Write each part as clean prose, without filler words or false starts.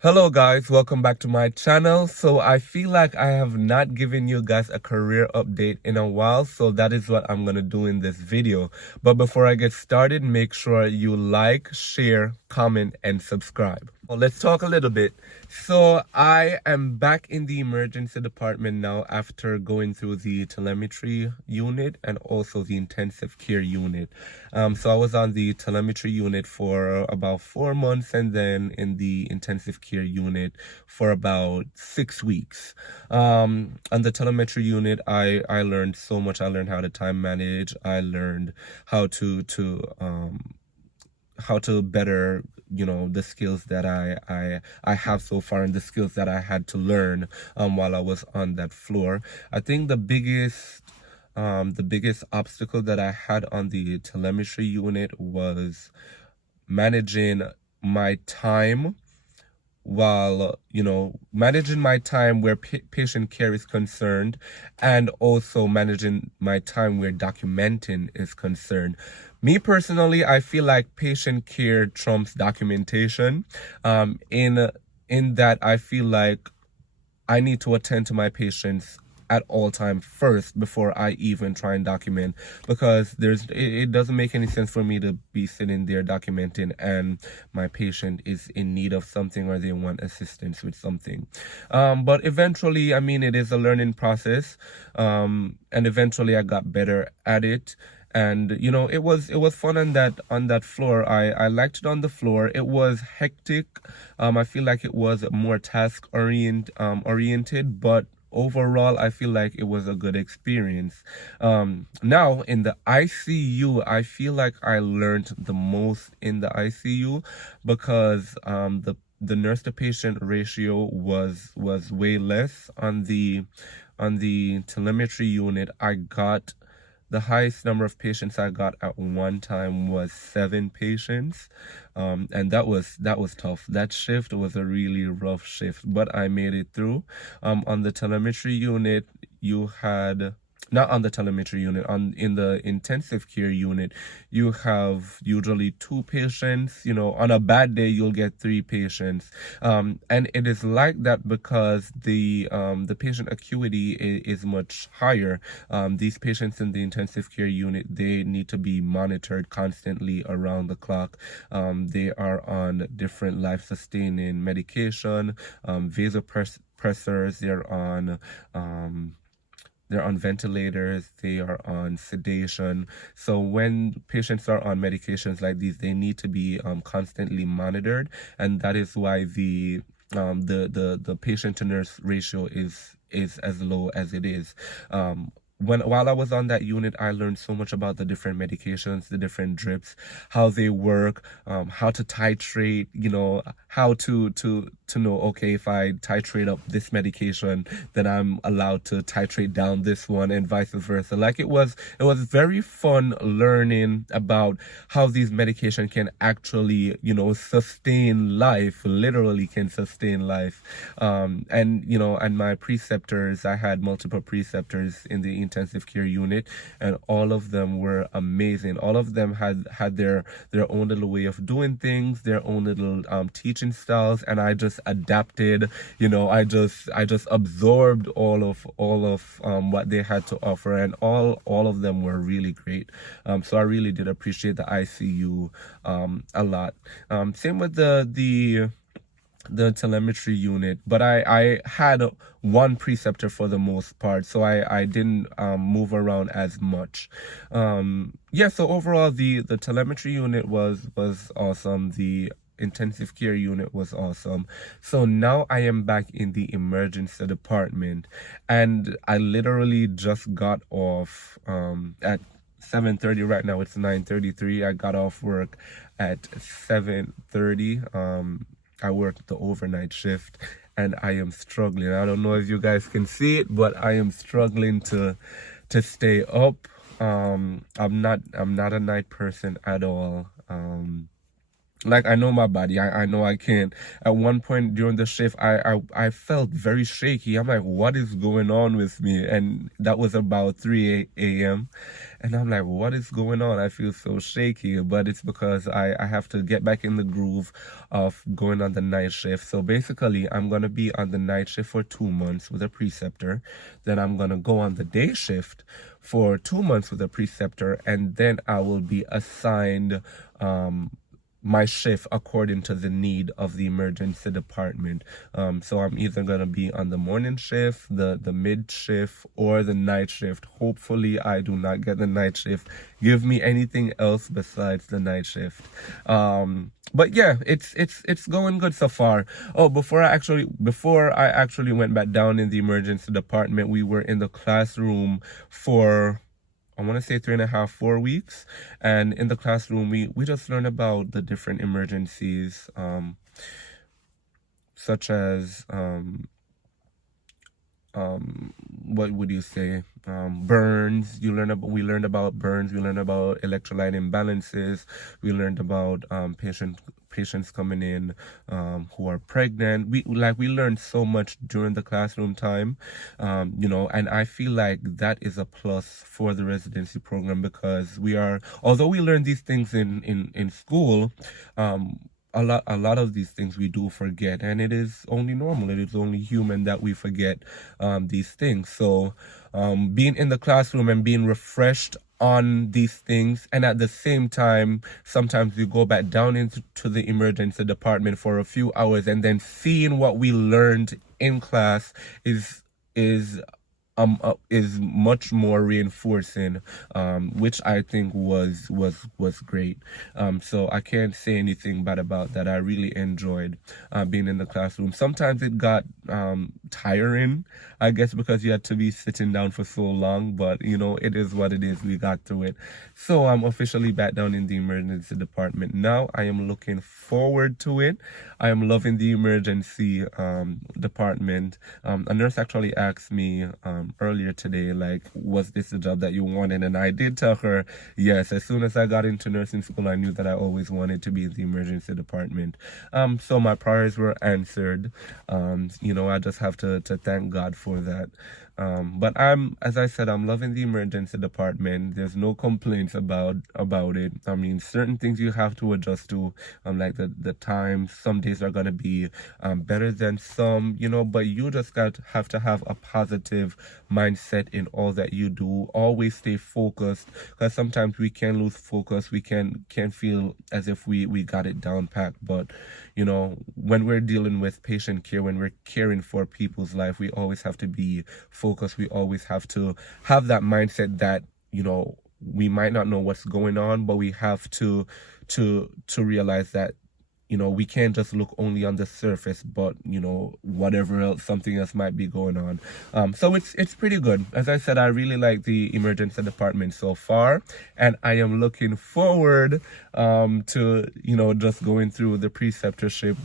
Hello guys, welcome back to my channel. So I feel like I have not given you guys a career update in a while, so that is what I'm gonna do in this video. But before I get started, make sure you like, share, comment, and subscribe. Well, let's talk a little bit. So I am back in the emergency department now after going through the telemetry unit and also the intensive care unit. So I was on the telemetry unit for about 4 months and then in the intensive care unit for about 6 weeks. On the telemetry unit, I learned so much. I learned how to time manage. I learned how to better the skills that I have so far and the skills that I had to learn while I was on that floor. I think the biggest obstacle that I had on the telemetry unit was managing my time while managing my time where patient care is concerned, and also managing my time where documenting is concerned. Me personally, I feel like patient care trumps documentation. In that I feel like I need to attend to my patients at all time first before I even try and document, because it doesn't make any sense for me to be sitting there documenting and my patient is in need of something or they want assistance with something. But eventually, I mean, it is a learning process, and eventually I got better at it. And it was fun on that floor. I liked it on the floor. It was hectic. I feel like it was more oriented, but overall I feel like it was a good experience. Now in the ICU, I feel like I learned the most in the ICU, because the nurse to patient ratio was way less on the telemetry unit. The highest number of patients I got at one time was 7 patients, and that was tough. That shift was a really rough shift, but I made it through. On the telemetry unit, you had not on the telemetry unit, in the intensive care unit, you have usually 2 patients. On a bad day, you'll get 3 patients, and it is like that because the patient acuity is much higher. These patients in the intensive care unit, they need to be monitored constantly around the clock. They are on different life-sustaining medication, vasopressors. They're on ventilators, they are on sedation. So when patients are on medications like these, they need to be constantly monitored, and that is why the patient to nurse ratio is as low as it is. While I was on that unit, I learned so much about the different medications, the different drips, how they work, how to titrate, how to know, okay, if I titrate up this medication, then I'm allowed to titrate down this one, and vice versa. Like it was very fun learning about how these medication can actually, sustain life, literally can sustain life. And my preceptors, I had multiple preceptors in the intensive care unit, and all of them were amazing. All of them had their own little way of doing things, their own little teaching styles, and I just adapted. I just absorbed all of what they had to offer, and all of them were really great. So I really did appreciate the ICU a lot. Same with the telemetry unit, but I had one preceptor for the most part, so I didn't move around as much. Yeah, so overall the telemetry unit was awesome. The intensive care unit was awesome. So now I am back in the emergency department, and I literally just got off at 7:30. Right now it's 9:33. I got off work at 7:30. I worked the overnight shift, and I am struggling. I don't know if you guys can see it, but I am struggling to stay up. I'm not a night person at all. like I know my body. I know I can. At one point during the shift, I felt very shaky. I'm like, what is going on with me? And that was about 3 a.m. And I'm like, what is going on? I feel so shaky. But it's because I have to get back in the groove of going on the night shift. So basically, I'm going to be on the night shift for 2 months with a preceptor. Then I'm going to go on the day shift for 2 months with a preceptor. And then I will be assigned my shift according to the need of the emergency department. So I'm either going to be on the morning shift, the mid shift, or the night shift. Hopefully I do not get the night shift. Give me anything else besides the night shift. But yeah, it's going good so far. Oh, before I actually went back down in the emergency department, we were in the classroom for, I want to say 3.5, 4 weeks. And in the classroom, we just learned about the different emergencies, such as, what would you say? Burns. We learned about burns. We learned about electrolyte imbalances. We learned about patients coming in who are pregnant. We learned so much during the classroom time, and I feel like that is a plus for the residency program, because although we learn these things in school, a lot of these things we do forget, and it is only normal, it is only human that we forget these things. So being in the classroom and being refreshed on these things, and at the same time sometimes we go back down into the emergency department for a few hours, and then seeing what we learned in class is much more reinforcing, which I think was great. So I can't say anything bad about that. I really enjoyed being in the classroom. Sometimes it got tiring, I guess, because you had to be sitting down for so long, but it is what it is. We got through it. So I'm officially back down in the emergency department now. I am looking forward to it. I am loving the emergency department. A nurse actually asked me earlier today, like, was this the job that you wanted? And I did tell her yes. As soon as I got into nursing school, I knew that I always wanted to be in the emergency department. So my prayers were answered. I just have to thank God for that. But as I said, I'm loving the emergency department. There's no complaints about it. I mean, certain things you have to adjust to, like the time. Some days are gonna be better than some, but you just have to have a positive mindset in all that you do. Always stay focused, because sometimes we can lose focus. We can feel as if we got it down packed, but when we're dealing with patient care, when we're caring for people's life, we always have to be focused. We always have to have that mindset that we might not know what's going on, but we have to realize that we can't just look only on the surface, but whatever else, something else might be going on. So it's pretty good. As I said, I really like the emergency department so far, and I am looking forward to just going through the preceptorship,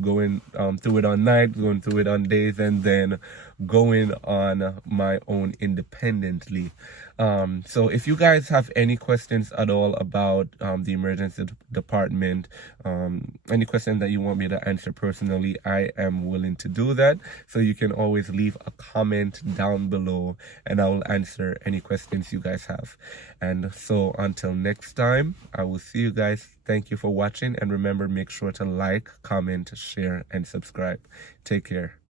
going through it on night, going through it on days, and then going on my own independently. So if you guys have any questions at all about the emergency department, any question that you want me to answer personally, I am willing to do that. So you can always leave a comment down below, and I will answer any questions you guys have. And so until next time, I will see you guys. Thank you for watching, and remember, make sure to like, comment, share, and subscribe. Take care.